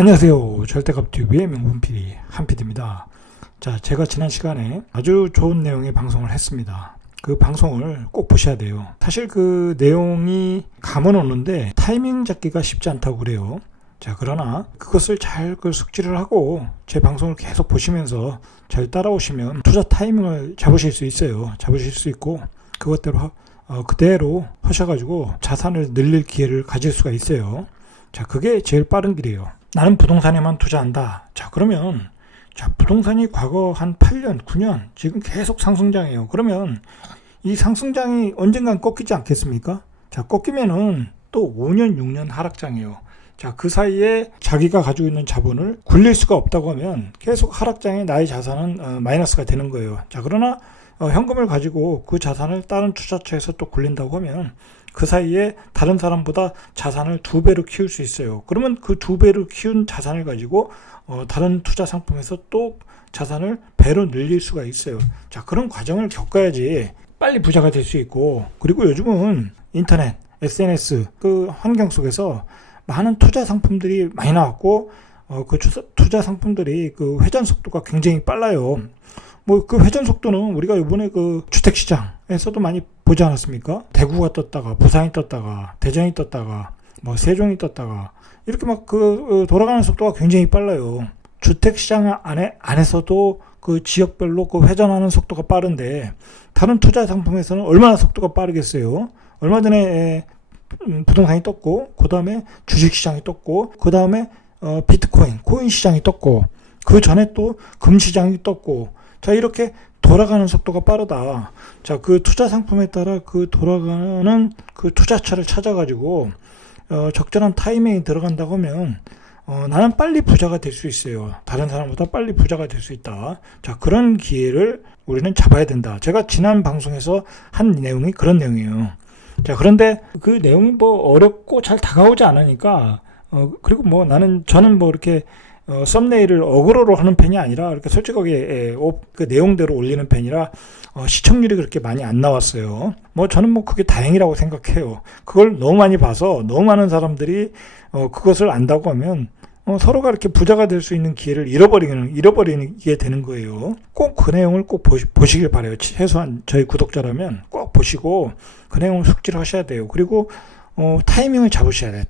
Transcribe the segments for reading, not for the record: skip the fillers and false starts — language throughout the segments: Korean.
안녕하세요. 절대값TV의 명분 PD 한PD입니다. 자, 제가 지난 시간에 아주 좋은 내용의 방송을 했습니다. 그 방송을 꼭 보셔야 돼요. 사실 그 내용이 감은 오는데 타이밍 잡기가 쉽지 않다고 그래요. 자, 그러나 그것을 잘 숙지를 하고 제 방송을 계속 보시면서 잘 따라오시면 투자 타이밍을 잡으실 수 있어요. 잡으실 수 있고 그것대로 그대로 하셔가지고 자산을 늘릴 기회를 가질 수가 있어요. 자, 그게 제일 빠른 길이에요. 나는 부동산에만 투자한다. 자, 그러면 부동산이 과거 한 8년, 9년 지금 계속 상승장이에요. 그러면 이 상승장이 언젠간 꺾이지 않겠습니까? 자, 꺾이면은 또 5년, 6년 하락장이에요. 자, 그 사이에 자기가 가지고 있는 자본을 굴릴 수가 없다고 하면 계속 하락장에 나의 자산은 마이너스가 되는 거예요. 자, 그러나 현금을 가지고 그 자산을 다른 투자처에서 또 굴린다고 하면 그 사이에 다른 사람보다 자산을 2배로 키울 수 있어요. 그러면 그 2배로 키운 자산을 가지고 다른 투자 상품에서 또 자산을 배로 늘릴 수가 있어요. 자, 그런 과정을 겪어야지 빨리 부자가 될 수 있고, 그리고 요즘은 인터넷, SNS 그 환경 속에서 많은 투자 상품들이 많이 나왔고 그 투자 상품들이 그 회전 속도가 굉장히 빨라요. 뭐 그 회전 속도는 우리가 이번에 그 주택시장에서도 많이 보지 않았습니까? 대구가 떴다가 부산이 떴다가 대전이 떴다가 뭐 세종이 떴다가 이렇게 막 그 돌아가는 속도가 굉장히 빨라요. 주택시장 안에서도 그 지역별로 그 회전하는 속도가 빠른데 다른 투자 상품에서는 얼마나 속도가 빠르겠어요? 얼마 전에 부동산이 떴고, 그 다음에 주식시장이 떴고, 그 다음에 비트코인, 코인 시장이 떴고, 그 전에 또 금시장이 떴고, 자, 이렇게 돌아가는 속도가 빠르다. 자, 그 투자 상품에 따라 그 돌아가는 그 투자처를 찾아가지고 적절한 타이밍이 들어간다고 하면 나는 빨리 부자가 될 수 있어요. 다른 사람보다 빨리 부자가 될 수 있다. 자, 그런 기회를 우리는 잡아야 된다. 제가 지난 방송에서 한 내용이 그런 내용이에요. 자, 그런데 그 내용이 뭐 어렵고 잘 다가오지 않으니까 그리고 뭐 저는 뭐 이렇게 썸네일을 어그로로 하는 편이 아니라 이렇게 솔직하게 그 내용대로 올리는 편이라 시청률이 그렇게 많이 안 나왔어요. 뭐 저는 뭐 그게 다행이라고 생각해요. 그걸 너무 많이 봐서 너무 많은 사람들이 그것을 안다고 하면 서로가 이렇게 부자가 될 수 있는 기회를 잃어버리게 되는 거예요. 꼭 그 내용을 꼭 보시길 바라요. 최소한 저희 구독자라면 꼭 보시고 그 내용을 숙지를 하셔야 돼요. 그리고 타이밍을 잡으셔야 돼요.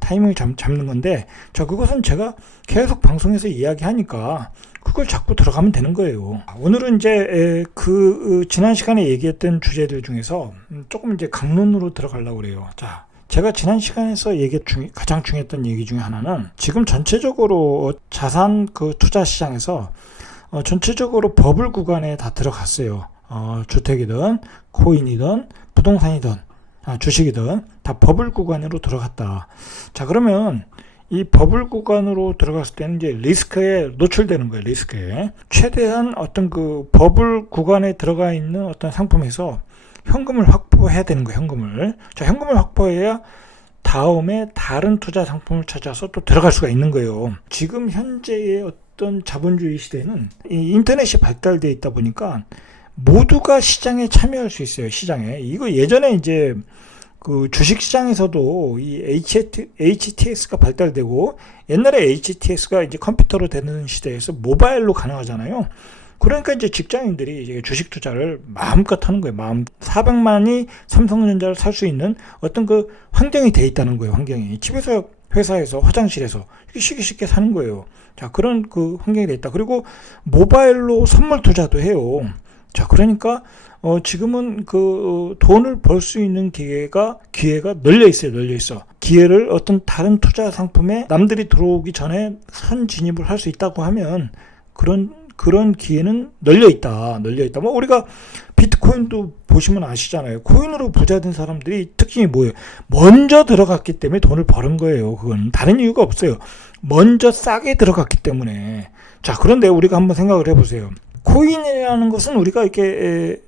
타이밍을 잡는 건데, 자, 그것은 제가 계속 방송에서 이야기하니까 그걸 잡고 들어가면 되는 거예요. 오늘은 이제 지난 시간에 얘기했던 주제들 중에서 조금 이제 강론으로 들어가려고 그래요. 자, 제가 지난 시간에서 가장 중요했던 얘기 중에 하나는 지금 전체적으로 자산 그 투자 시장에서 전체적으로 버블 구간에 다 들어갔어요. 주택이든 코인이든 부동산이든 주식이든 다 버블 구간으로 들어갔다. 자, 그러면 이 버블 구간으로 들어갔을 때는 이제 리스크에 노출되는 거예요. 리스크에. 최대한 어떤 그 버블 구간에 들어가 있는 어떤 상품에서 현금을 확보해야 되는 거예요. 현금을. 자, 현금을 확보해야 다음에 다른 투자 상품을 찾아서 또 들어갈 수가 있는 거예요. 지금 현재의 어떤 자본주의 시대는 이 인터넷이 발달되어 있다 보니까 모두가 시장에 참여할 수 있어요. 시장에. 이거 예전에 이제 그 주식시장에서도 이 HTS가 발달되고, 옛날에 HTS가 이제 컴퓨터로 되는 시대에서 모바일로 가능하잖아요. 그러니까 이제 직장인들이 이제 주식 투자를 마음껏 하는 거예요. 400만이 삼성전자를 살 수 있는 어떤 그 환경이 돼 있다는 거예요. 환경이. 집에서, 회사에서, 화장실에서 쉽게 사는 거예요. 자, 그런 그 환경이 돼 있다. 그리고 모바일로 선물 투자도 해요. 자, 그러니까 지금은 그 돈을 벌 수 있는 기회가 널려 있어요. 기회를 어떤 다른 투자 상품에 남들이 들어오기 전에 선 진입을 할 수 있다고 하면 그런 기회는 널려 있다. 뭐 우리가 비트코인도 보시면 아시잖아요. 코인으로 부자 된 사람들이 특징이 뭐예요? 먼저 들어갔기 때문에 돈을 버는 거예요. 그건 다른 이유가 없어요. 먼저 싸게 들어갔기 때문에. 자, 그런데 우리가 한번 생각을 해보세요. 코인이라는 것은 우리가 이렇게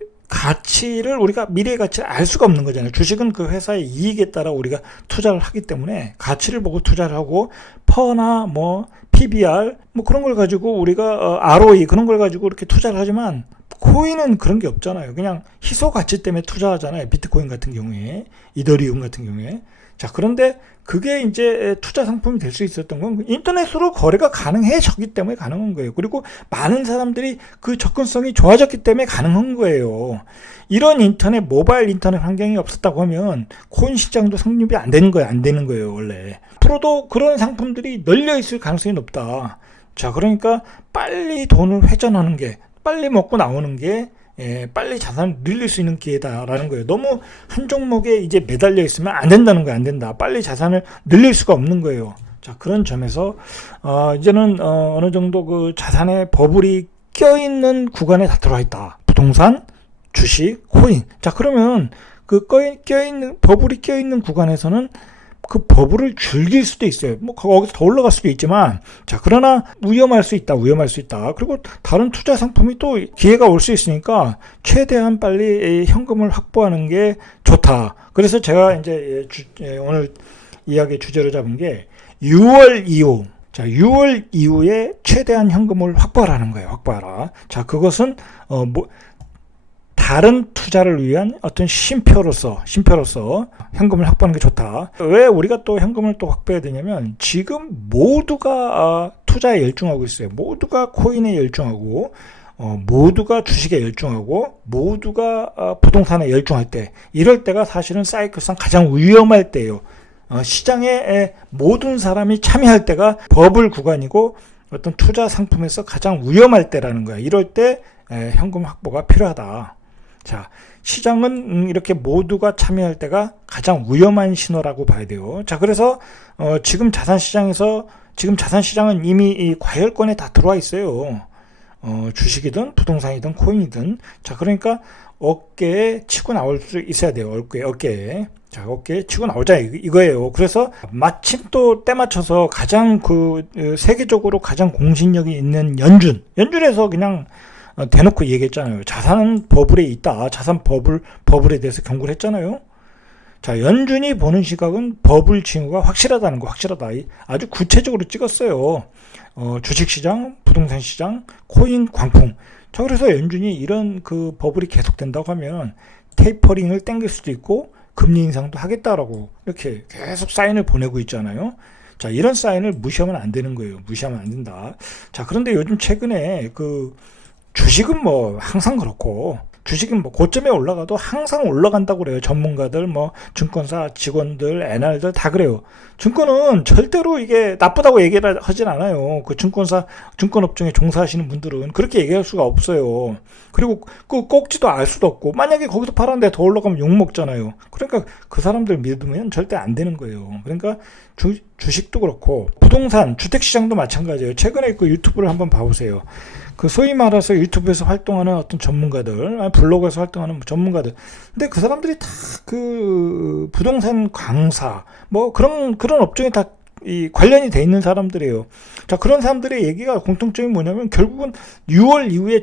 우리가 미래의 가치를 알 수가 없는 거잖아요. 주식은 그 회사의 이익에 따라 우리가 투자를 하기 때문에 가치를 보고 투자를 하고, 퍼나 뭐 PBR 뭐 그런 걸 가지고 우리가 ROE 그런 걸 가지고 이렇게 투자를 하지만, 코인은 그런 게 없잖아요. 그냥 희소 가치 때문에 투자하잖아요. 비트코인 같은 경우에, 이더리움 같은 경우에. 자, 그런데 그게 이제 투자 상품이 될 수 있었던 건 인터넷으로 거래가 가능해졌기 때문에 가능한 거예요. 그리고 많은 사람들이 그 접근성이 좋아졌기 때문에 가능한 거예요. 이런 모바일 인터넷 환경이 없었다고 하면 코인 시장도 성립이 안 되는 거예요, 원래. 앞으로도 그런 상품들이 널려 있을 가능성이 높다. 자, 그러니까 빨리 돈을 회전하는 게, 빨리 먹고 나오는 게 빨리 자산을 늘릴 수 있는 기회다라는 거예요. 너무 한 종목에 이제 매달려 있으면 안 된다는 거예요. 안 된다. 빨리 자산을 늘릴 수가 없는 거예요. 자, 그런 점에서 이제는 어느 정도 그 자산의 버블이 껴있는 구간에 다 들어와 있다. 부동산, 주식, 코인. 자, 그러면 그 버블이 껴있는 구간에서는 그 버블을 즐길 수도 있어요. 뭐 거기서 더 올라갈 수도 있지만, 자, 그러나 위험할 수 있다. 그리고 다른 투자 상품이 또 기회가 올 수 있으니까 최대한 빨리 현금을 확보하는 게 좋다. 그래서 제가 이제 오늘 이야기 주제로 잡은 게 6월 이후. 자, 6월 이후에 최대한 현금을 확보하라는 거예요. 확보하라. 자, 그것은 다른 투자를 위한 어떤 쉼표로서 현금을 확보하는 게 좋다. 왜 우리가 또 현금을 또 확보해야 되냐면, 지금 모두가 투자에 열중하고 있어요. 모두가 코인에 열중하고, 모두가 주식에 열중하고, 모두가 부동산에 열중할 때, 이럴 때가 사실은 사이클상 가장 위험할 때예요. 시장에 모든 사람이 참여할 때가 버블 구간이고, 어떤 투자 상품에서 가장 위험할 때라는 거야. 이럴 때 현금 확보가 필요하다. 자, 시장은 이렇게 모두가 참여할 때가 가장 위험한 신호라고 봐야 돼요. 자, 그래서 지금 자산시장은 이미 이 과열권에 다 들어와 있어요. 주식이든 부동산이든 코인이든. 자, 그러니까 어깨에 치고 나올 수 있어야 돼요. 어깨에. 자, 어깨에 치고 나오자 이거예요. 그래서 마침 또 때 맞춰서 가장 세계적으로 가장 공신력이 있는 연준에서 그냥 대놓고 얘기했잖아요. 자산은 버블에 있다. 자산 버블에 대해서 경고를 했잖아요. 자, 연준이 보는 시각은 버블 징후가 확실하다는 거, 확실하다. 아주 구체적으로 찍었어요. 주식시장, 부동산 시장, 코인, 광풍. 자, 그래서 연준이 이런 그 버블이 계속된다고 하면 테이퍼링을 땡길 수도 있고, 금리 인상도 하겠다라고 이렇게 계속 사인을 보내고 있잖아요. 자, 이런 사인을 무시하면 안 되는 거예요. 무시하면 안 된다. 자, 그런데 요즘 최근에 주식은 뭐 항상 그렇고, 주식은 뭐 고점에 올라가도 항상 올라간다고 그래요. 전문가들, 뭐 증권사 직원들, 애널들 다 그래요. 증권은 절대로 이게 나쁘다고 얘기를 하진 않아요. 그 증권업종에 종사하시는 분들은 그렇게 얘기할 수가 없어요. 그리고 그 꼭지도 알 수도 없고, 만약에 거기서 팔았는데 더 올라가면 욕 먹잖아요. 그러니까 그 사람들 믿으면 절대 안 되는 거예요. 그러니까 주식도 그렇고, 부동산, 주택시장도 마찬가지예요. 최근에 그 유튜브를 한번 봐보세요. 그 소위 말해서 유튜브에서 활동하는 어떤 전문가들, 블로그에서 활동하는 전문가들. 근데 그 사람들이 다 그 부동산 강사, 뭐 그런 업종에 다 관련이 돼 있는 사람들이에요. 자, 그런 사람들의 얘기가 공통점이 뭐냐면, 결국은 6월 이후에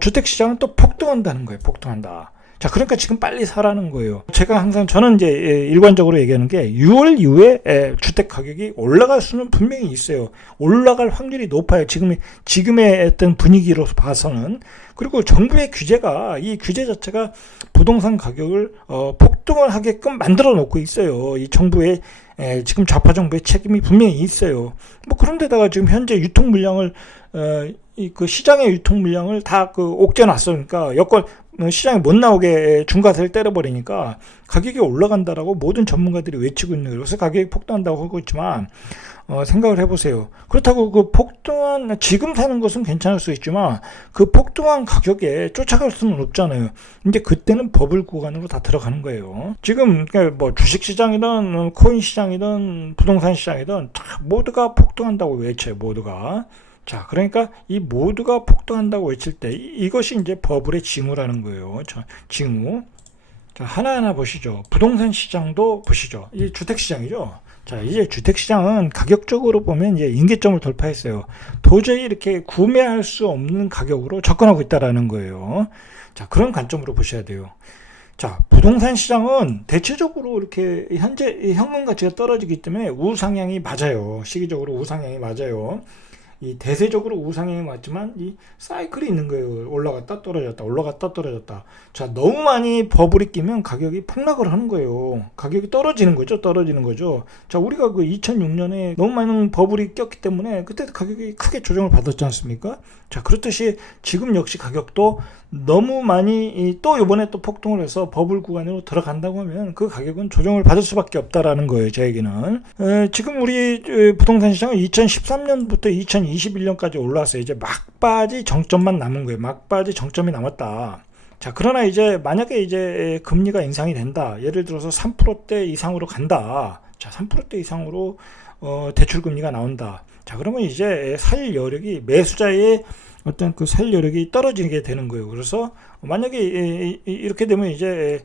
주택시장은 또 폭등한다는 거예요. 폭등한다. 자, 그러니까 지금 빨리 사라는 거예요. 저는 이제 일관적으로 얘기하는 게, 6월 이후에 주택 가격이 올라갈 수는 분명히 있어요. 올라갈 확률이 높아요. 지금의 어떤 분위기로 봐서는. 그리고 정부의 이 규제 자체가 부동산 가격을 폭등을 하게끔 만들어 놓고 있어요. 이 정부의 지금 좌파 정부의 책임이 분명히 있어요. 뭐 그런데다가 지금 현재 유통 물량을 그 시장의 유통 물량을 다 옥죄 놨으니까, 시장에 못 나오게 중과세를 때려버리니까 가격이 올라간다라고 모든 전문가들이 외치고 있는 거예요. 그래서 가격이 폭등한다고 하고 있지만, 생각을 해보세요. 그렇다고 지금 사는 것은 괜찮을 수 있지만, 그 폭등한 가격에 쫓아갈 수는 없잖아요. 근데 그때는 버블 구간으로 다 들어가는 거예요. 지금 뭐 주식시장이든 코인 시장이든 부동산 시장이든 모두가 폭등한다고 외쳐요. 모두가. 자, 그러니까 이 모두가 폭등한다고 외칠 때 이것이 이제 버블의 징후라는 거예요. 징후. 자, 하나하나 보시죠. 부동산 시장도 보시죠. 이 주택 시장이죠. 자, 이제 주택 시장은 가격적으로 보면 이제 임계점을 돌파했어요. 도저히 이렇게 구매할 수 없는 가격으로 접근하고 있다라는 거예요. 자, 그런 관점으로 보셔야 돼요. 자, 부동산 시장은 대체적으로 이렇게 현재 현금 가치가 떨어지기 때문에 우상향이 맞아요. 시기적으로 우상향이 맞아요. 이 대세적으로 우상향이 맞지만 이 사이클이 있는 거예요. 올라갔다 떨어졌다 올라갔다 떨어졌다. 자, 너무 많이 버블이 끼면 가격이 폭락을 하는 거예요. 가격이 떨어지는 거죠. 자, 우리가 그 2006년에 너무 많은 버블이 꼈기 때문에 그때 가격이 크게 조정을 받았지 않습니까? 자, 그렇듯이 지금 역시 가격도 너무 많이 또 이번에 또 폭등을 해서 버블 구간으로 들어간다고 하면 그 가격은 조정을 받을 수밖에 없다라는 거예요. 제 얘기는. 지금 우리 부동산 시장은 2013년부터 2021년까지 올라왔어요. 이제 막바지 정점만 남은 거예요. 막바지 정점이 남았다. 자, 그러나 이제 만약에 이제 금리가 인상이 된다. 예를 들어서 3%대 이상으로 간다. 자, 3%대 이상으로 대출 금리가 나온다. 자, 그러면 이제 살 여력이 매수자의 어떤 그 살 여력이 떨어지게 되는 거예요. 그래서 만약에 이렇게 되면 이제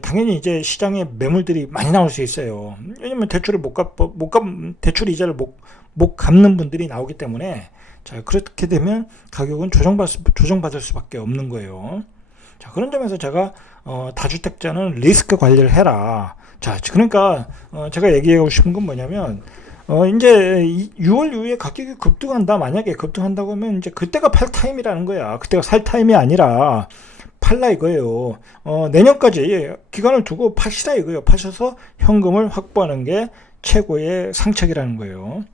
당연히 이제 시장에 매물들이 많이 나올 수 있어요. 왜냐면 대출을 대출 이자를 못 갚는 분들이 나오기 때문에 자, 그렇게 되면 가격은 조정받을 수밖에 없는 거예요. 자, 그런 점에서 제가 다주택자는 리스크 관리를 해라. 자, 그러니까 제가 얘기하고 싶은 건 뭐냐면 이제 6월 이후에 가격이 급등한다. 만약에 급등한다고 하면 이제 그때가 팔 타임이라는 거야. 그때가 살 타임이 아니라 팔라 이거예요. 내년까지 기간을 두고 파시라 이거예요. 파셔서 현금을 확보하는 게 최고의 상책이라는 거예요.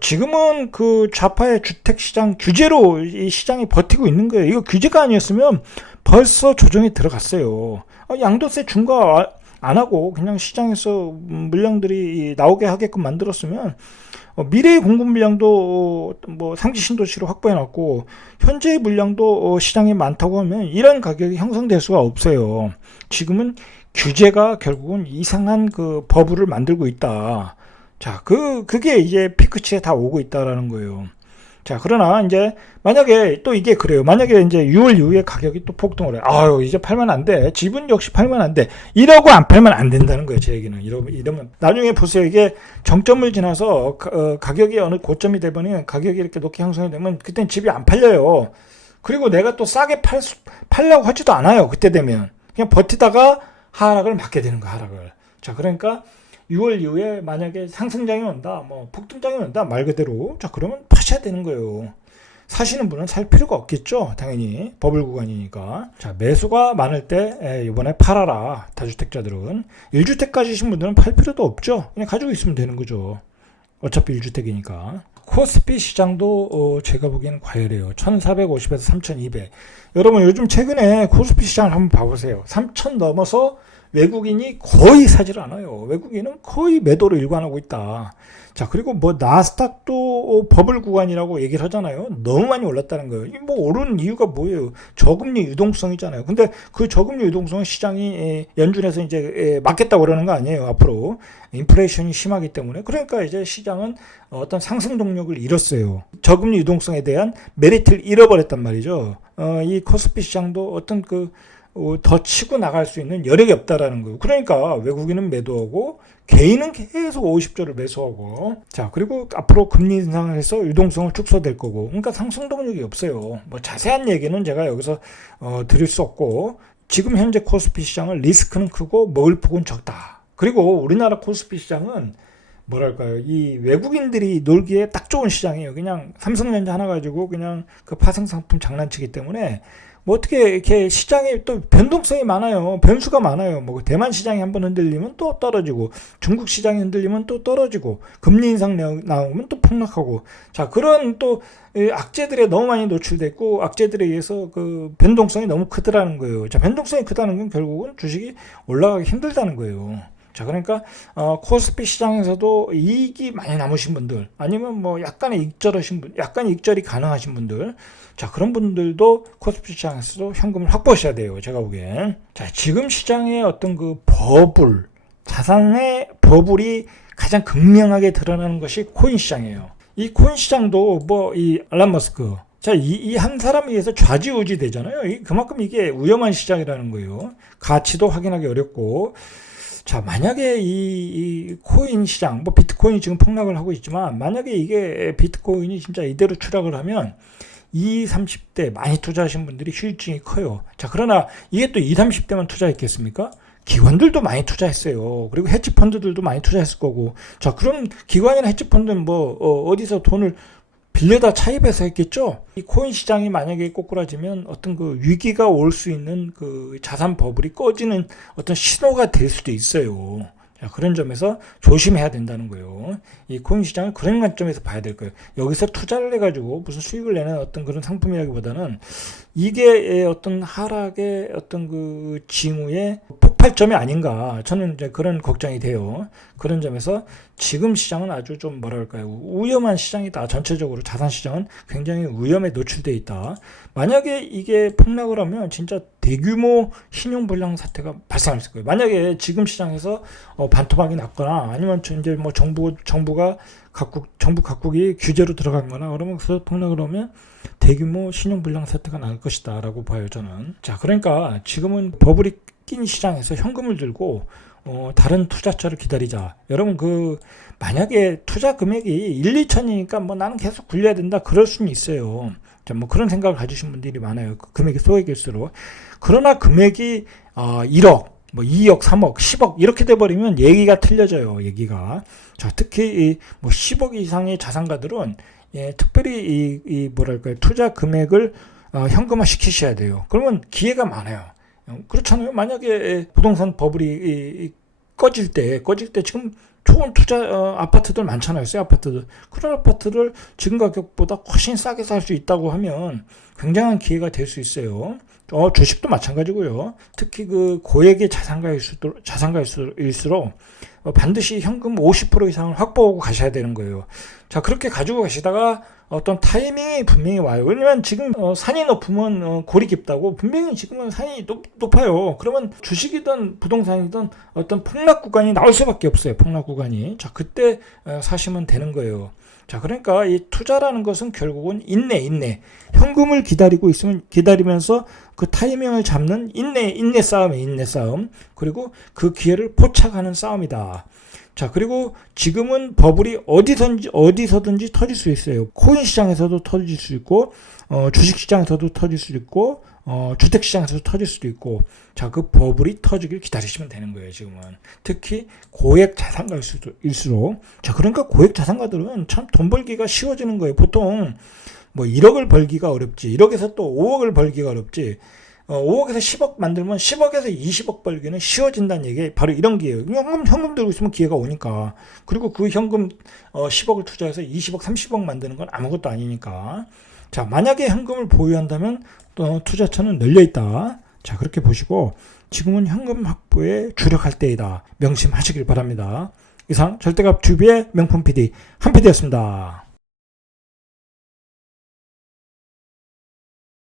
지금은 그 좌파의 주택시장 규제로 이 시장이 버티고 있는 거예요. 이거 규제가 아니었으면 벌써 조정이 들어갔어요. 양도세 중과 안 하고 그냥 시장에서 물량들이 나오게 하게끔 만들었으면 미래의 공급 물량도 뭐 상시 신도시로 확보해 놨고 현재의 물량도 시장에 많다고 하면 이런 가격이 형성될 수가 없어요. 지금은 규제가 결국은 이상한 그 버블을 만들고 있다. 자, 그게 이제 피크치에 다 오고 있다라는 거예요. 자, 그러나 이제 만약에 또 이게 그래요. 만약에 이제 6월 이후에 가격이 또 폭등을 해. 아유, 이제 팔면 안 돼. 집은 역시 팔면 안 돼. 이러고 안 팔면 안 된다는 거예요. 제 얘기는. 이러면 나중에 보세요. 이게 정점을 지나서 가격이 어느 고점이 되면 가격이 이렇게 높게 형성이 되면 그땐 집이 안 팔려요. 그리고 내가 또 싸게 팔려고 하지도 않아요. 그때 되면. 그냥 버티다가 하락을 맞게 되는 거야, 하락을. 자, 그러니까 6월 이후에 만약에 상승장이 온다, 뭐 폭등장이 온다, 말 그대로. 자, 그러면 파셔야 되는 거예요. 사시는 분은 살 필요가 없겠죠. 당연히 버블 구간이니까. 자, 매수가 많을 때 이번에 팔아라. 다주택자들은. 1주택 가지신 분들은 팔 필요도 없죠. 그냥 가지고 있으면 되는 거죠. 어차피 1주택이니까. 코스피 시장도 제가 보기에는 과열해요. 1450에서 3200. 여러분 요즘 최근에 코스피 시장을 한번 봐보세요. 3000 넘어서 외국인이 거의 사질 않아요. 외국인은 거의 매도를 일관하고 있다. 자, 그리고 뭐 나스닥도 버블 구간이라고 얘기를 하잖아요. 너무 많이 올랐다는 거예요. 뭐 오른 이유가 뭐예요? 저금리 유동성이잖아요. 근데 그 저금리 유동성은 시장이 연준에서 이제 막겠다고 그러는 거 아니에요. 앞으로 인플레이션이 심하기 때문에. 그러니까 이제 시장은 어떤 상승 동력을 잃었어요. 저금리 유동성에 대한 메리트를 잃어버렸단 말이죠. 이 코스피 시장도 어떤 더 치고 나갈 수 있는 여력이 없다라는 거예요. 그러니까 외국인은 매도하고 개인은 계속 50조를 매수하고 자, 그리고 앞으로 금리 인상을 해서 유동성을 축소될 거고 그러니까 상승 동력이 없어요. 뭐 자세한 얘기는 제가 여기서 드릴 수 없고 지금 현재 코스피 시장은 리스크는 크고 먹을 폭은 적다. 그리고 우리나라 코스피 시장은 뭐랄까요, 이 외국인들이 놀기에 딱 좋은 시장이에요. 그냥 삼성전자 하나 가지고 그냥 그 파생상품 장난치기 때문에 뭐 어떻게 이렇게 시장에 또 변동성이 많아요. 변수가 많아요. 뭐 대만 시장이 한번 흔들리면 또 떨어지고 중국 시장이 흔들리면 또 떨어지고 금리 인상 나오면 또 폭락하고 자, 그런 또 악재들에 너무 많이 노출됐고 악재들에 의해서 그 변동성이 너무 크더라는 거예요. 자, 변동성이 크다는 건 결국은 주식이 올라가기 힘들다는 거예요. 자, 그러니까 코스피 시장에서도 이익이 많이 남으신 분들 아니면 뭐 약간의 익절하신 분, 약간 익절이 가능하신 분들 자, 그런 분들도 코스피 시장에서도 현금을 확보하셔야 돼요. 제가 보기엔. 자, 지금 시장의 어떤 그 버블, 자산의 버블이 가장 극명하게 드러나는 것이 코인 시장이에요. 이 코인 시장도 뭐 이 알란 머스크 자, 이 한 사람에 의해서 좌지우지 되잖아요. 그만큼 이게 위험한 시장이라는 거예요. 가치도 확인하기 어렵고 자, 만약에 이 코인 시장, 뭐 비트코인이 지금 폭락을 하고 있지만 만약에 이게 비트코인이 진짜 이대로 추락을 하면 20, 30대 많이 투자하신 분들이 휴일증이 커요. 자, 그러나 이게 또 20, 30대만 투자했겠습니까? 기관들도 많이 투자했어요. 그리고 헤지펀드들도 많이 투자했을 거고. 자, 그럼 기관이나 헤지펀드는 뭐 어디서 돈을 빌려다 차입해서 했겠죠. 이 코인 시장이 만약에 꼬꾸라지면 어떤 그 위기가 올 수 있는 그 자산 버블이 꺼지는 어떤 신호가 될 수도 있어요. 자, 그런 점에서 조심해야 된다는 거예요. 이 코인 시장을 그런 관점에서 봐야 될 거예요. 여기서 투자를 해가지고 무슨 수익을 내는 어떤 그런 상품이라기보다는 이게 어떤 하락의 어떤 그 징후의 폭발점이 아닌가. 저는 이제 그런 걱정이 돼요. 그런 점에서 지금 시장은 아주 좀 뭐랄까요. 위험한 시장이다. 전체적으로 자산 시장은 굉장히 위험에 노출되어 있다. 만약에 이게 폭락을 하면 진짜 대규모 신용불량 사태가 발생할 거예요. 만약에 지금 시장에서 반토막이 났거나 아니면 이제 뭐 정부 각국이 규제로 들어간 거나 그러면 그 폭락을 하면 대규모 신용불량 사태가 날 것이다 라고 봐요, 저는. 자, 그러니까 지금은 버블이 낀 시장에서 현금을 들고 다른 투자처를 기다리자. 여러분, 만약에 투자 금액이 1, 2천이니까 뭐 나는 계속 굴려야 된다. 그럴 수는 있어요. 자, 뭐 그런 생각을 가지신 분들이 많아요. 그 금액이 소액일수록. 그러나 금액이 1억, 뭐 2억, 3억, 10억 이렇게 돼버리면 얘기가 틀려져요. 얘기가. 자, 특히 뭐 10억 이상의 자산가들은 특별히 뭐랄까요, 투자 금액을 현금화 시키셔야 돼요. 그러면 기회가 많아요. 그렇잖아요. 만약에 부동산 버블이 꺼질 때 지금 좋은 투자 아파트들 많잖아요. 새 아파트들. 그런 아파트를 지금 가격보다 훨씬 싸게 살 수 있다고 하면 굉장한 기회가 될 수 있어요. 주식도 마찬가지고요. 특히 그 고액의 자산가일수록 반드시 현금 50% 이상을 확보하고 가셔야 되는 거예요. 자, 그렇게 가지고 가시다가 어떤 타이밍이 분명히 와요. 왜냐면 지금 산이 높으면 골이 깊다고. 분명히 지금은 산이 높아요. 그러면 주식이든 부동산이든 어떤 폭락 구간이 나올 수밖에 없어요. 폭락 구간이. 자, 그때 사시면 되는 거예요. 자, 그러니까 이 투자라는 것은 결국은 인내. 현금을 기다리면서 그 타이밍을 잡는 인내 싸움이에요. 인내 싸움. 그리고 그 기회를 포착하는 싸움이다. 자, 그리고 지금은 버블이 어디서든지 터질 수 있어요. 코인 시장에서도 터질 수 있고, 주식 시장에서도 터질 수 있고, 주택 시장에서도 터질 수도 있고, 자, 그 버블이 터지길 기다리시면 되는 거예요, 지금은. 특히 고액 자산가일수록. 자, 그러니까 고액 자산가들은 참 돈 벌기가 쉬워지는 거예요. 보통 뭐 1억을 벌기가 어렵지, 1억에서 또 5억을 벌기가 어렵지, 5억에서 10억 만들면 10억에서 20억 벌기는 쉬워진다는 얘기, 바로 이런 기회예요. 현금 들고 있으면 기회가 오니까. 그리고 그 현금 10억을 투자해서 20억, 30억 만드는 건 아무것도 아니니까. 자, 만약에 현금을 보유한다면 투자처는 널려있다. 자, 그렇게 보시고 지금은 현금 확보에 주력할 때이다. 명심하시길 바랍니다. 이상 절대값 튜브의 명품 PD 한PD였습니다.